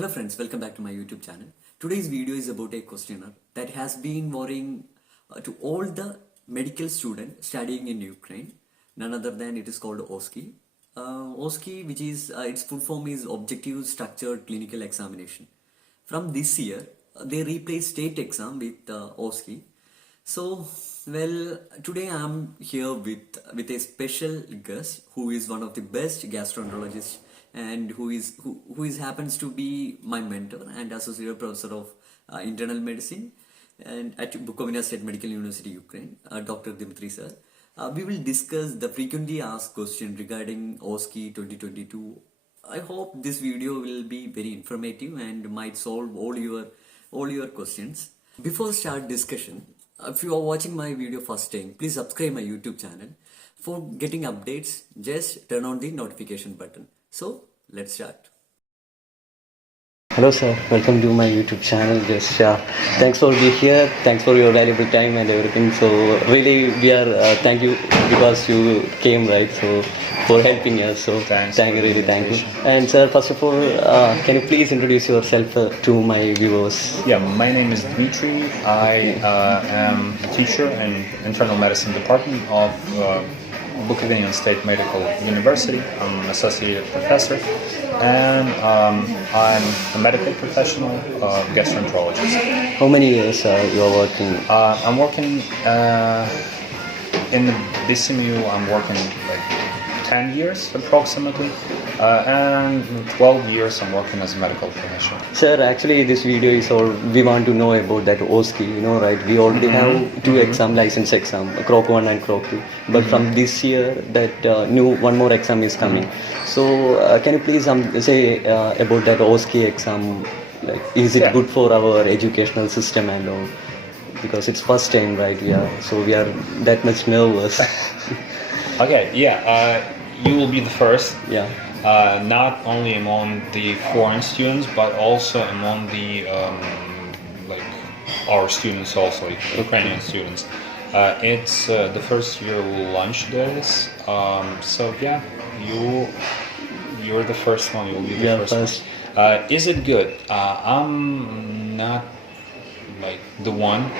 Hello friends, welcome back to my YouTube channel. Today's video is about a questionnaire that has been worrying to all the medical students studying in Ukraine. None other than it is called OSCE. OSCE, which is its full form is Objective Structured Clinical Examination. From this year, they replaced state exam with OSCE. So, today I am here with a special guest who is one of the best gastroenterologists and who happens to be my mentor and associate professor of internal medicine and at Bukovina State Medical University, Ukraine, Dr. Dimitri sir. We will discuss the frequently asked question regarding OSCE 2022. I hope this video will be very informative and might solve all your questions. Before start discussion, if you are watching my video first time, please subscribe my YouTube channel. For getting updates, just turn on the notification button. So, let's start. Hello sir, welcome to my YouTube channel. Just thanks for being here, thanks for your valuable time and everything. So really we are thank you because you came, right? So for helping us. So thank you. And sir, first of all, can you please introduce yourself to my viewers? Yeah, my name is Dmitry. I am a teacher in internal medicine department of Bukovina State Medical University. I'm an associate professor, and I'm a medical professional, gastroenterologist. How many years you are working? I'm working in the bsmu. I'm working like 10 years approximately, and 12 years I'm working as a medical professional. Sir, actually this video is all we want to know about that OSCE, you know, right? We already have two exam, license exam, CROC 1 and CROC 2. But from this year, that one more exam is coming. So can you please say about that OSCE exam? Like, is it good for our educational system and all? Because it's first time, right? Yeah. So we are that much nervous. Okay. Yeah. You will be the first. Yeah. Not only among the foreign students, but also among the like our students, also like Ukrainian students. It's the first year we'll launch this. So yeah, you're the first one. You'll be the first one. Is it good? I'm not like the one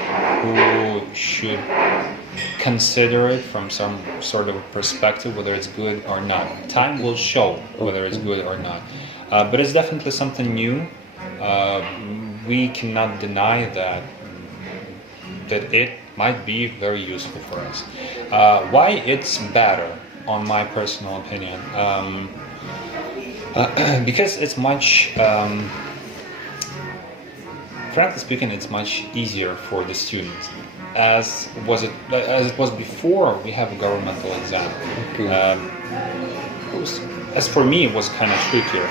who should consider it from some sort of perspective whether it's good or not. Time will show whether it's good or not. But it's definitely something new. We cannot deny that it might be very useful for us. Why it's better, on my personal opinion, because it's much frankly speaking, it's much easier for the students. As it was before, we have a governmental exam. Okay. As for me, it was kind of trickier,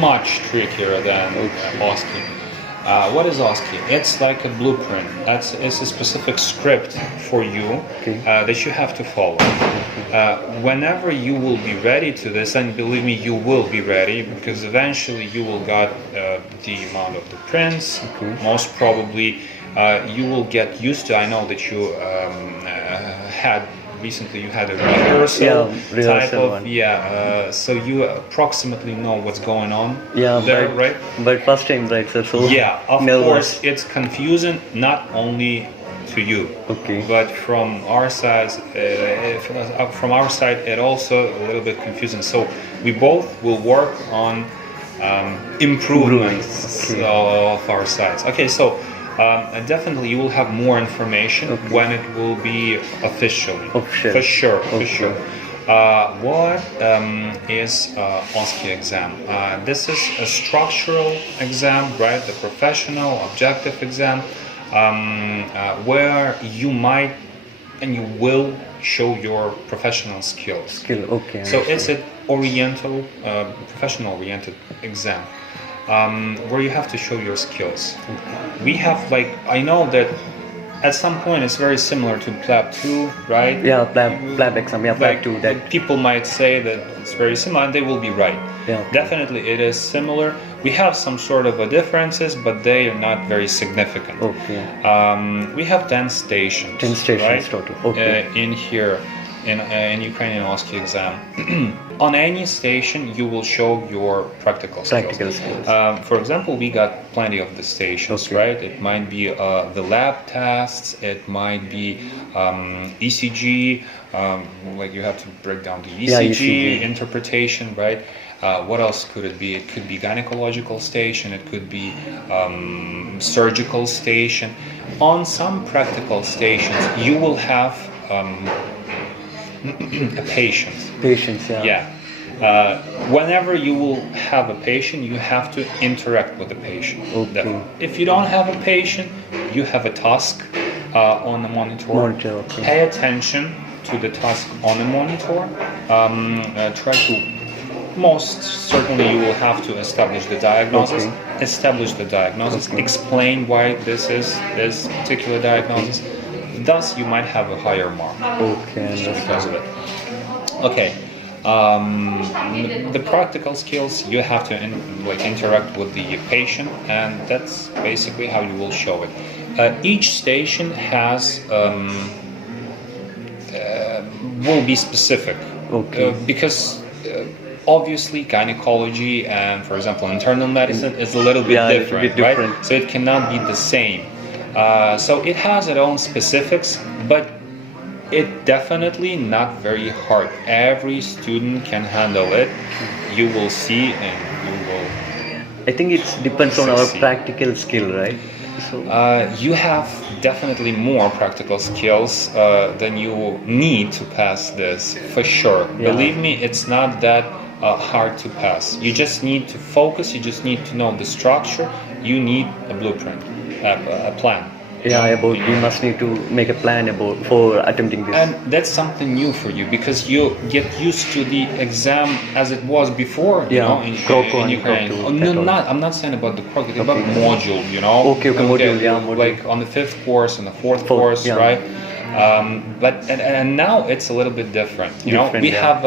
much trickier than OSCE. What is OSCE? It's like a blueprint. It's a specific script for you that you have to follow. Whenever you will be ready to this, and believe me, you will be ready, because eventually you will get the amount of the prints. Most probably you will get used to. I know that you recently had a rehearsal type of so you approximately know what's going on there, right? But first time, right, sir? So yeah, of course it's confusing, not only to you, but from our side, it also a little bit confusing. So we both will work on improvements of our sides. Okay, so. And definitely you will have more information when it will be official. For sure. What is OSCE exam? This is a structural exam, right? The professional objective exam, where you might and you will show your professional skills. So it's an professional oriented exam. Where you have to show your skills. We have I know that at some point it's very similar to PLAB 2, right? Yeah, PLAB exam, PLAB 2. That people might say that it's very similar, and they will be right. Yeah. Definitely it is similar. We have some sort of differences, but they are not very significant. We have 10 stations. 10 stations right? total. In here. in Ukrainian OSCE exam. On any station, you will show your practical skills. Practical skills. For example, we got plenty of the stations, Okay. right? It might be the lab tests, it might be ECG, like you have to break down the ECG, ECG. interpretation, right? What else could it be? It could be gynecological station, it could be surgical station. On some practical stations, you will have a patient. Patients, yeah. Yeah. Whenever you will have a patient, you have to interact with the patient. Okay. If you don't have a patient, you have a task on the monitor. Monitor, okay. Pay attention to the task on the monitor. Try to. Most certainly, you will have to establish the diagnosis. Okay. Establish the diagnosis. Okay. Explain why this is this particular diagnosis. Thus, you might have a higher mark. Okay, Because of understand. it. Okay. The practical skills, you have to interact with the patient, and that's basically how you will show it. Each station has will be specific. Okay. Because obviously gynecology and, for example, internal medicine is a little bit Yeah, a little different, bit different. right? So it cannot be the same. So it has its own specifics, but it definitely not very hard. Every student can handle it. You will see, and you will. I think it depends on our Succeed. practical skill, right? So You have definitely more practical skills than you need to pass this, for sure. Yeah. Believe me, it's not that hard to pass. You just need to focus, you just need to know the structure, you need a blueprint, a plan. yeah, we must need to make a plan for attempting this. And that's something new for you because you get used to the exam as it was before, you Yeah, know, in Croc one, Ukraine. Croc two, Oh, that no, one. I'm not saying about the Croc, it's about module, you know. Okay, module, yeah, module. Like on the 5th course and the 4th Fourth, course, yeah. right? But now it's a little bit different. You know, Different, we yeah. have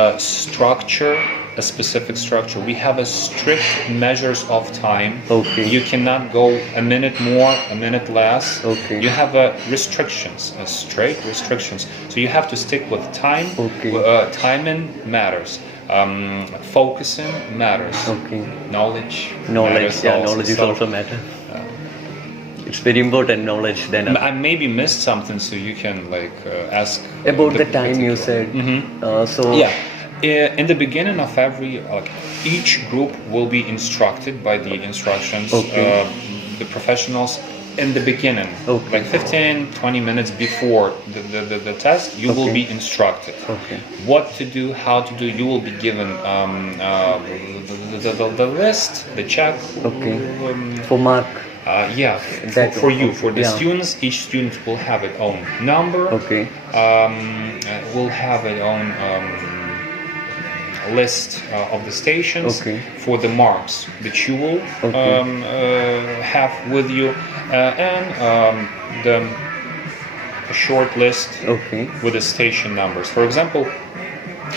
a structure, a specific structure. We have a strict measures of time. Okay. You cannot go a minute more, a minute less. Okay. You have restrictions, straight restrictions. So you have to stick with time. Okay. Timing matters. Focusing matters. Okay. Knowledge. Knowledge, matters yeah, also. knowledge is So, also matter. It's very important knowledge then. I maybe missed something, so you can ask About the time you particular- said. So Yeah. In the beginning of each group will be instructed by the instructions, Okay. the professionals in the beginning, Okay. like 15, 20 minutes before the test, you will Okay. be instructed. Okay. What to do, how to do, you will be given the list, the check. Okay. For mark. Yeah, That for you, for the yeah. students, each student will have its own number. Okay. Will have its own list of the stations Okay. for the marks that you will Okay. have with you, and a short list Okay. with the station numbers. For example,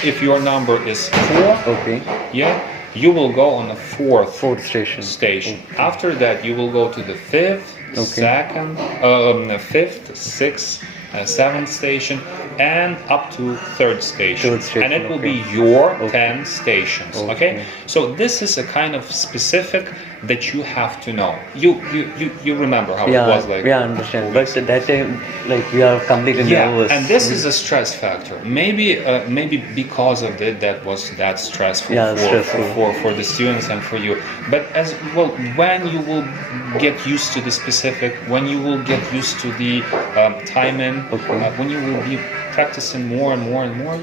if your number is 4, Okay. yeah, you will go on the fourth Fourth station. station. After that, you will go to the 5th, Okay. 2nd, 5th, 6th, 7th station, and up to 3rd station. Third station, And it will okay. be your Okay. 10 stations. Okay. Okay. So this is a kind of specific that you have to know. You remember how it Yeah, was like. yeah, I understand. But that time, we are completely Yeah, nervous. and this is a stress factor. Maybe because of it, that was that stressful, Yeah, for, stressful. for the students and for you. But as well, when you will get used to the specific, when you will get used to the timing, Okay. when you will be practicing more and more and more,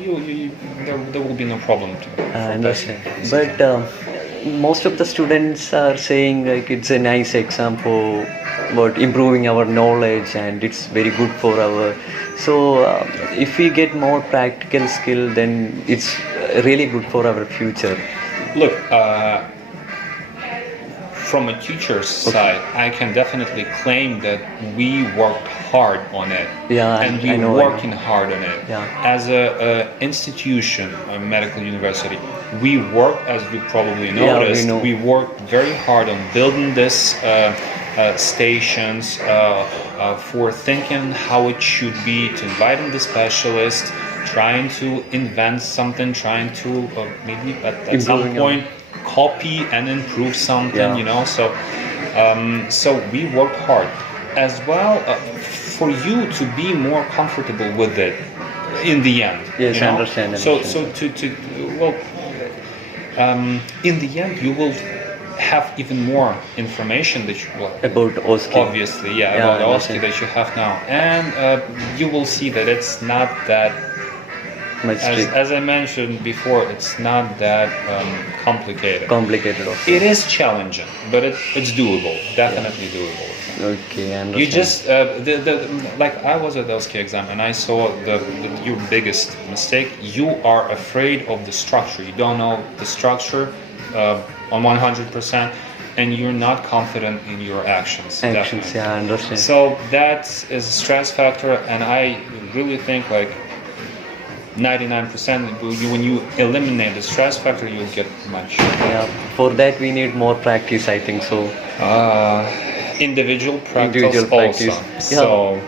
there will be no problem. I understand. But most of the students are saying it's a nice exam for about improving our knowledge and it's very good for our. So if we get more practical skill, then it's really good for our future. Look, from a teacher's side, I can definitely claim that we worked hard on it. Yeah, and I know. we're working hard on it. Yeah. As a institution, a medical university, we work, as you probably Yeah, we noticed, know. we worked very hard on building this stations, for thinking how it should be, to inviting the specialist, trying to invent something, trying to maybe at some Improving point copy and improve something, Yeah. you know. So we worked hard as well for you to be more comfortable with it in the end. Yes, you I know? understand. So well, in the end, you will have even more information that you will About OSCE. obviously, Yeah, about I OSCE understand. that you have now, and you will see that it's not that. Much strict. As I mentioned before, it's not that complicated. Complicated also. It is challenging, but it's doable. Definitely doable. Okay, I understand. You just like I was at the OSCE exam and I saw your biggest mistake. You are afraid of the structure. You don't know the structure on 100%, and you're not confident in your actions. Actions, definitely. yeah, I understand. So that is a stress factor, and I really think like 99% when you eliminate the stress factor, you'll get much. Yeah, for that we need more practice, I think so. Individual practice Individual practice. also. Yeah. So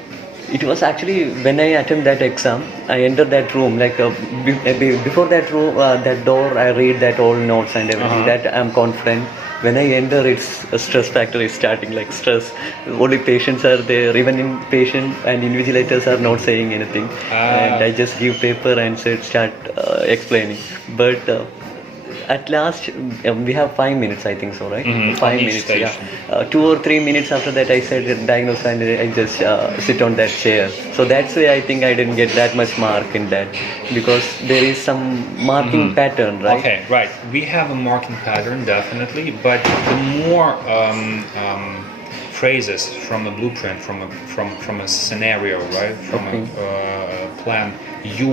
It was actually when I attended that exam, I entered that room like before that room, that door, I read that all notes and everything. That I'm confident. When I enter, it's a stress factor is starting like stress. Only patients are there. Even in patient and invigilators are not saying anything, and I just give paper and start explaining. But at last, we have 5 minutes, I think so, right? Mhm, 5 on each minutes, station. yeah. 2 or 3 minutes after that, I said diagnose and I just sit on that chair. So that's why I think I didn't get that much mark in that, because there is some marking pattern, right? okay, right. We have a marking pattern definitely, but the more phrases from a blueprint, from a scenario, right, from Okay. a plan, you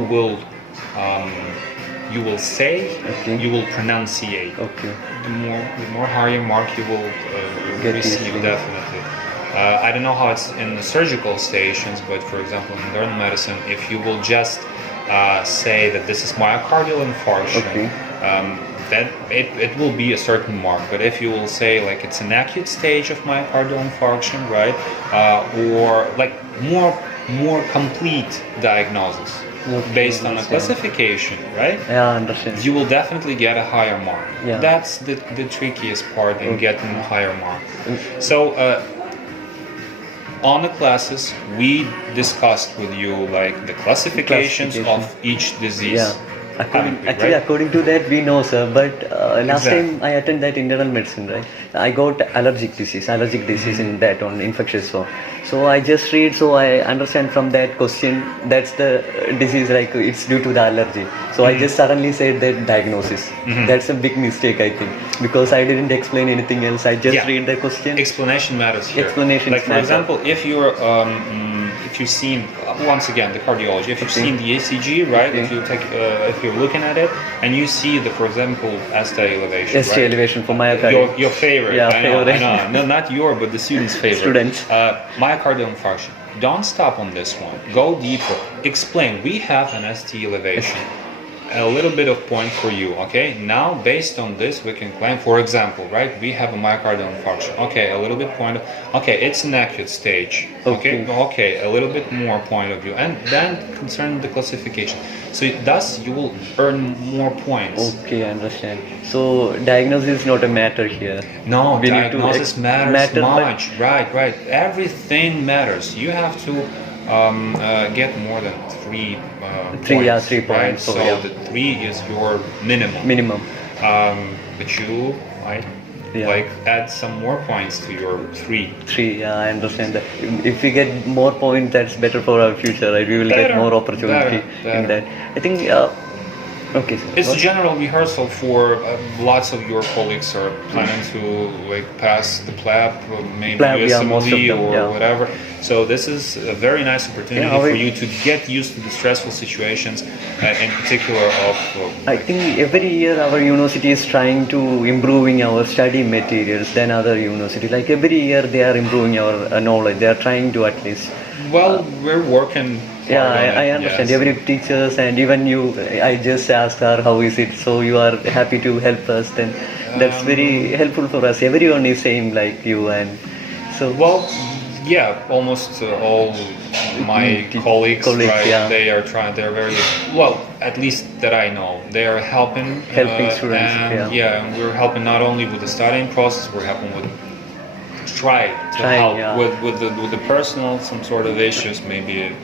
will say, Okay. you will pronunciate. Okay. The more higher mark you will Get receive, easily. definitely. I don't know how it's in the surgical stations, but for example, in internal medicine, if you will just say that this is myocardial infarction, Okay. then it will be a certain mark. But if you will say like it's an acute stage of myocardial infarction, right, or like more complete diagnosis. Okay, Based on a understand. classification, right? Yeah, I understand. You will definitely get a higher mark. Yeah. That's the trickiest part in getting a higher mark. So on the classes, we discussed with you like the classifications of each disease. Yeah. Haven't we, Actually, right? according to that, we know, sir. But last Exactly. time I attended that internal medicine, right? I got allergic disease in that on infectious one. So I just read, so I understand from that question that's the disease, like it's due to the allergy. So I just suddenly said that diagnosis. That's a big mistake, I think, because I didn't explain anything else. I just Yeah. read the question. Explanation matters here. Explanations like for matter. example, if you've seen once again the cardiology, if you've seen the ECG, right? Okay. If you take if you're looking at it and you see the, for example, ST elevation, ST right? elevation for myocardial. Your favorite. Yeah, I know, favorite. I know. No, not your, but the student's favorite. Students. Myocardial infarction. Don't stop on this one. Go deeper. Explain. We have an ST elevation. A little bit of point for you, okay? Now, based on this, we can claim, for example, right? We have a myocardial infarction. Okay, a little bit point of, okay, it's an acute stage. Okay, okay, a little bit more point of view. And then concerning the classification. So thus, you will earn more points. Okay, I understand. So diagnosis is not a matter here. No, We need to diagnosis matters much. Right. Everything matters. You have to get more than 3 points. 3 right? points. So yeah. the 3 is your minimum. Minimum. But you might like add some more points to your 3. 3, yeah, I understand that. If we get more points, that's better for our future, right? We will get more opportunity in that. I think, okay. Sir. It's a general rehearsal for lots of your colleagues are planning to like pass the PLAB, maybe USMLE or whatever. So this is a very nice opportunity for you to get used to the stressful situations, in particular of. I think every year our university is trying to improving our study materials than other university. Like every year they are improving our knowledge. They are trying to at least. Well, we're working. Yeah, I understand. Yes. Every teachers and even you, I just asked her how is it. So you are happy to help us. Then that's very helpful for us. Everyone is same like you, and so. Well, Yeah, almost all my colleagues, right? yeah. They are trying. They're very well, at least that I know. They are helping, Helping students, and yeah. and we're helping not only with the studying process. We're helping with try to help yeah. with the personal some sort of issues, maybe.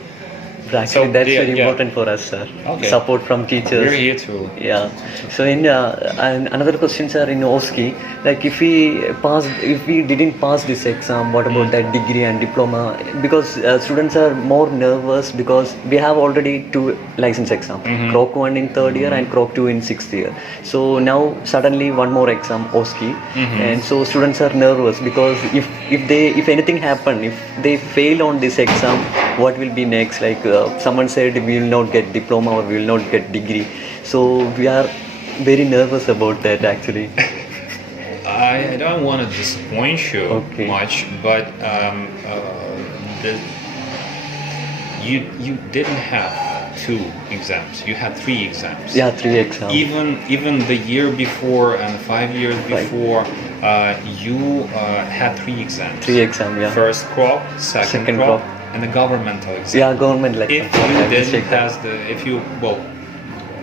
Actually, So, that's yeah, very yeah. important for us, sir. Okay. Support from teachers. We're here to. Yeah. So in and another question, sir, in OSCE, like if we didn't pass this exam, what about that degree and diploma? Because students are more nervous because we have already 2 license exam, Croc 1 in 3rd year and Croc 2 in 6th year. So now suddenly one more exam, OSCE, and so students are nervous because if anything happen, if they fail on this exam, what will be next? Like someone said, we will not get diploma or we will not get degree. So we are very nervous about that actually. I don't want to disappoint you Okay. much, but you didn't have 2 exams. You had 3 exams. Yeah, 3 exams. Even the year before and 5 years before, you had 3 exams. 3 exam, yeah. First crop, second crop, crop. and the governmental exam. Yeah, government like If you didn't pass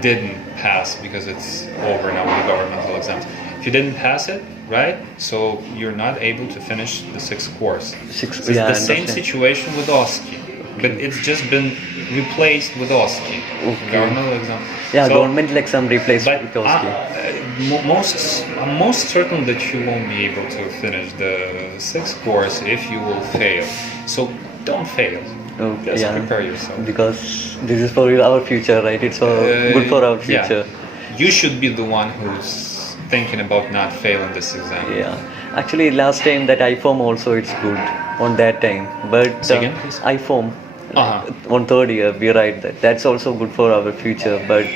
didn't pass because it's over now with the governmental exams. If you didn't pass it, right? So you're not able to finish the 6th course. It's yeah, the I same understand. situation with OSCE, but it's just been replaced with OSCE. Okay. Governmental exam. Yeah, So, government exam replaced but with OSCE. I'm most certain that you won't be able to finish the 6th course if you will fail. So don't fail. Okay, Just yeah. prepare yourself. Because this is for our future, right? It's good for our future. Yeah. You should be the one who's thinking about not failing this exam. Yeah. Actually, last time that IFOM also it's good on that time. But Say again, please? IFOM on 3rd year we write that. That's also good for our future. But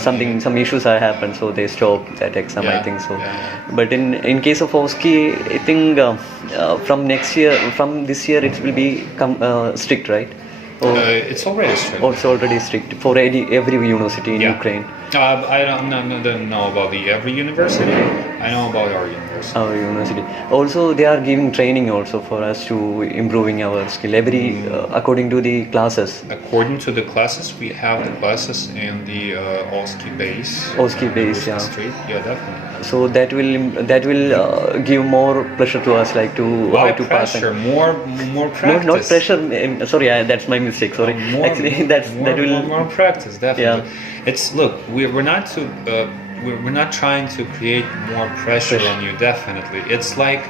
some issues are happened, so they stopped that exam. I think so. Yeah. But in case of OSCE, I think from this year it will be strict, right? Or It's already strict. also already strict for every university in Ukraine. I don't know about every university. I know about our university. Our university. Also, they are giving training also for us to improving our skill. According to the classes. According to the classes, we have the classes in the OSCE base. OSCE base, yeah. Street. Yeah, definitely. So that will give more pressure to us, like to Why how to pass. pressure? More practice. Not pressure. Sorry, that's my mistake. Sorry. Actually, that will more practice. Definitely. Yeah. It's we're not trying to create more pressure on you. Definitely, it's like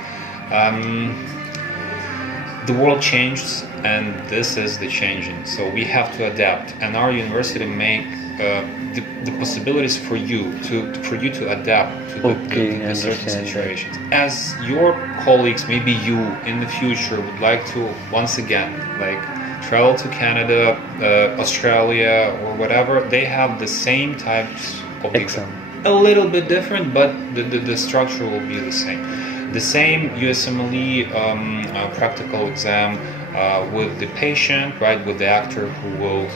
the world changed, and this is the changing. So we have to adapt, and our university make the possibilities for you to adapt to the certain situations. As your colleagues, maybe you in the future would like to once again travel to Canada, Australia, or whatever, they have the same types of exam. A little bit different, but the structure will be the same. The same USMLE practical exam with the patient, right? With the actor who will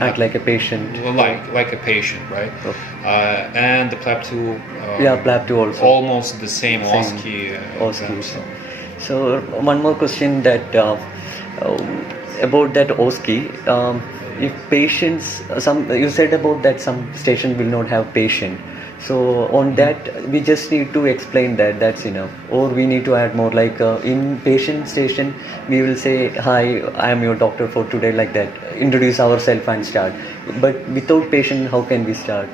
act like a patient. Like a patient, right? And the PLAB 2. PLAB 2 also. Almost the same OSCE. So one more question that about that OSCE. If patients, you said about that some station will not have patient. So on that we just need to explain that's enough, or we need to add more, like in patient station we will say, hi, I am your doctor for today, like that, introduce ourselves and start. But without patient, how can we start?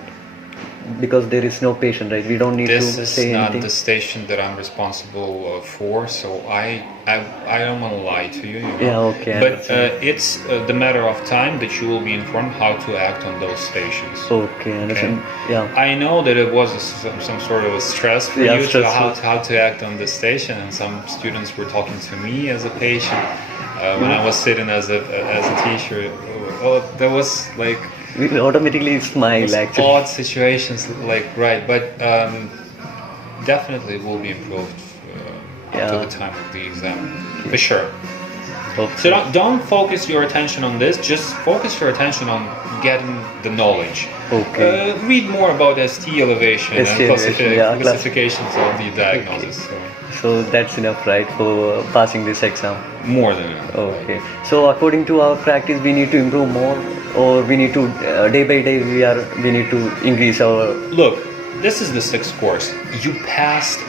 Because there is no patient, right? We don't need to say anything. This is not the station that I'm responsible for, so I don't want to lie to you. Yeah, okay. But it's the matter of time that you will be informed how to act on those stations. Okay, understand. Yeah. I know that it was some sort of a stress for you to how to act on the station, and some students were talking to me as a patient when I was sitting as a teacher. Oh, that was like. We will automatically smile, actually. Odd situations, but definitely will be improved to the time of the exam, for sure. Okay. So don't focus your attention on this. Just focus your attention on getting the knowledge. Okay. Read more about ST elevation and ST elevation, classifications of the diagnosis. So that's enough, right, for passing this exam? More than enough. Okay. So according to our practice, we need to improve more, or we need to day by day we need to increase our. Look, this is the 6th course. You passed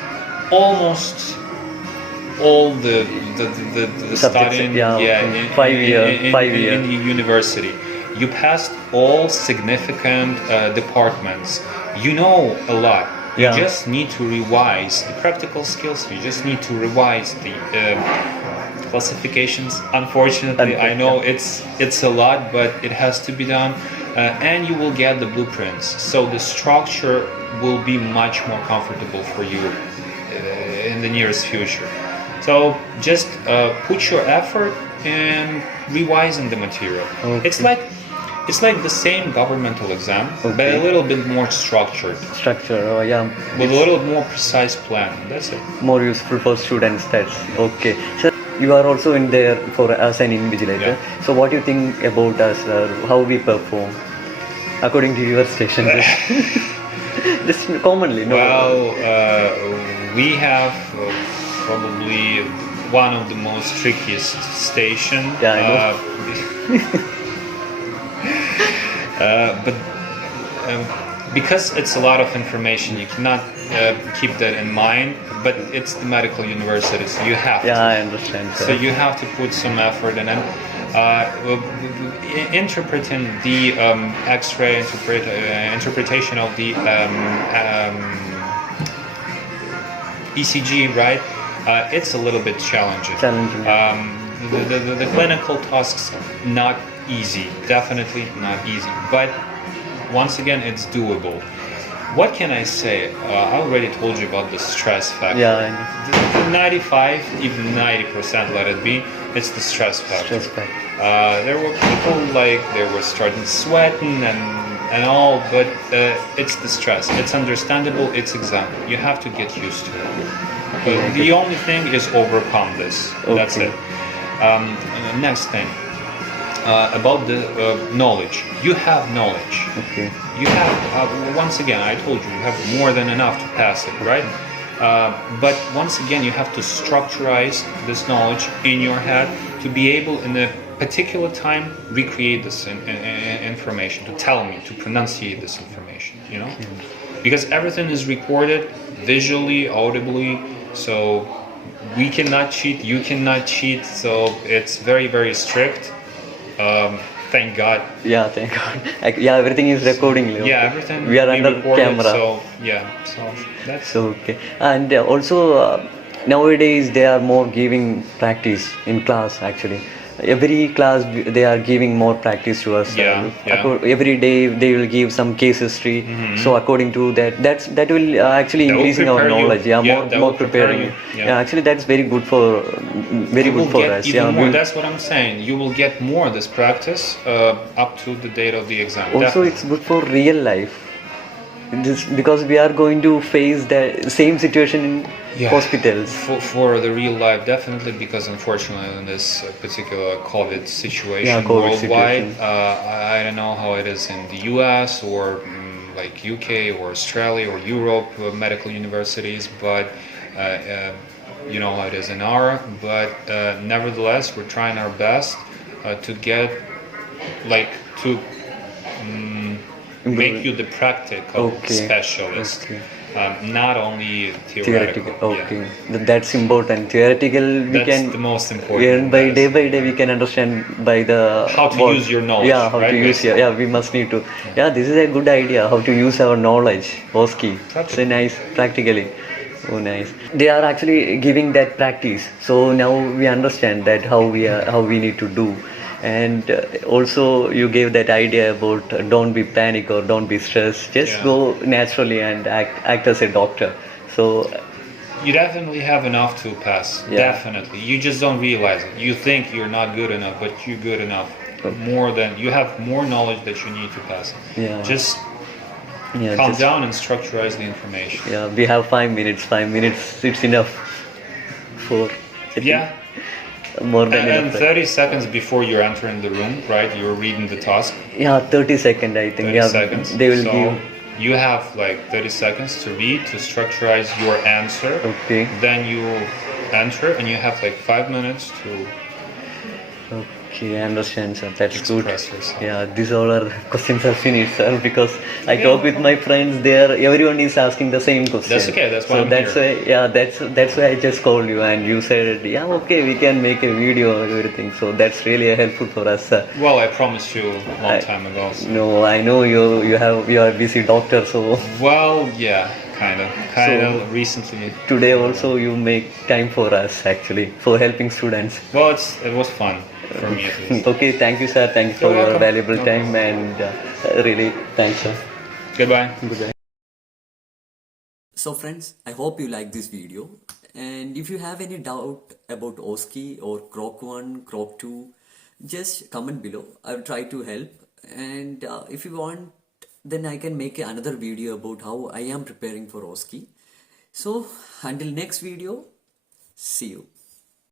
almost all the Subjects, studying, in 5 years, 5 years in the university. You passed all significant departments. You know a lot. You just need to revise the practical skills. You just need to revise the classifications. Unfortunately, I know it's a lot, but it has to be done. And you will get the blueprints. So the structure will be much more comfortable for you in the nearest future. So just put your effort in revising the material. Okay. It's like the same governmental exam, but a little bit more structured. With a little more precise plan. That's it. More useful for students. That's okay. So you are also in there for as an invigilator. Yeah. So what do you think about us? How we perform according to your station? Just commonly. No? Well, we have probably one of the most trickiest station. Yeah, I know. But because it's a lot of information, you cannot keep that in mind. But it's the medical university, so you have to. Yeah, I understand. So you have to put some effort in it. Interpreting the X-ray interpretation of the ECG, right? It's a little bit challenging. The clinical tasks not easy, definitely not easy, but once again it's doable. What can I say? I already told you about the stress factor. Yeah, I know. The 95, even 90%, let it be, it's the stress factor. There were people like they were starting sweating and all, but it's the stress. It's understandable, it's exam. You have to get used to it. The only thing is overcome this. That's it. Next thing. About the knowledge. You have knowledge. Okay. You have, once again, I told you have more than enough to pass it, right? But once again, you have to structurize this knowledge in your head to be able, in a particular time, recreate this information, to tell me, to pronunciate this information, you know? Because everything is recorded visually, audibly, so we cannot cheat, you cannot cheat, so it's very, very strict. Thank God. Yeah, thank God. Yeah, everything is recording. Yeah, everything. We are under recorded, camera. So so that's so okay. And also nowadays they are more giving practice in class. Actually, every class they are giving more practice to us. Every day they will give some case history. So according to that will actually increasing our knowledge. More preparing. Actually that's very good for us. More. That's what I'm saying. You will get more of this practice up to the date of the exam. Also, definitely. It's good for real life. Because we are going to face the same situation in hospitals. For the real life, definitely, because unfortunately in this particular COVID situation worldwide, I don't know how it is in the US or like UK or Australia or Europe medical universities, but you know how it is in our. But nevertheless, we're trying our best to get make you the practical specialist, not only theoretical. That's important. Theoretical, that's the most important. And by day we can understand by the how to use your knowledge. How to use. We must need to. This is a good idea. How to use our knowledge. OSCE. It's a nice practically. Oh, nice. They are actually giving that practice. So now we understand that how we need to do. And also you gave that idea about don't be panic or don't be stressed, just go naturally and act as a doctor. So you definitely have enough to pass. Definitely, you just don't realize it. You think you're not good enough, but you're good enough. You have more knowledge that you need to pass. Just calm down and structurize the information. We have 5 minutes. 5 minutes, it's enough for more than And enough. 30 seconds before you're entering the room, right? You're reading the task. Yeah, 30 seconds I think. 30 Yeah, seconds. they will So give. you have like 30 seconds to read, to structurize your answer. Okay. Then you enter, and you have like 5 minutes to Okay, I understand, sir. That's good. express yourself. Yeah, these all are questions are finished, sir. Because I Yeah. talk with my friends there, everyone is asking the same question. That's okay, that's why so I'm that's here. why, yeah, that's why I just called you, and you said, yeah, okay, we can make a video or everything. So that's really helpful for us, sir. Well, I promised you a long I- time ago. So. No, I know you are a busy doctor, so Well, yeah, kind of recently. today also you make time for us actually for helping students. Well, it was fun for me at least. Okay, thank you, sir. Thank you for You're your welcome. valuable No time, and really thanks, sir. Goodbye. Goodbye. So friends, I hope you like this video, and if you have any doubt about OSCE or Croc 1, Croc 2, just comment below. I'll try to help, and if you want, then I can make another video about how I am preparing for OSCE. So until next video, see you.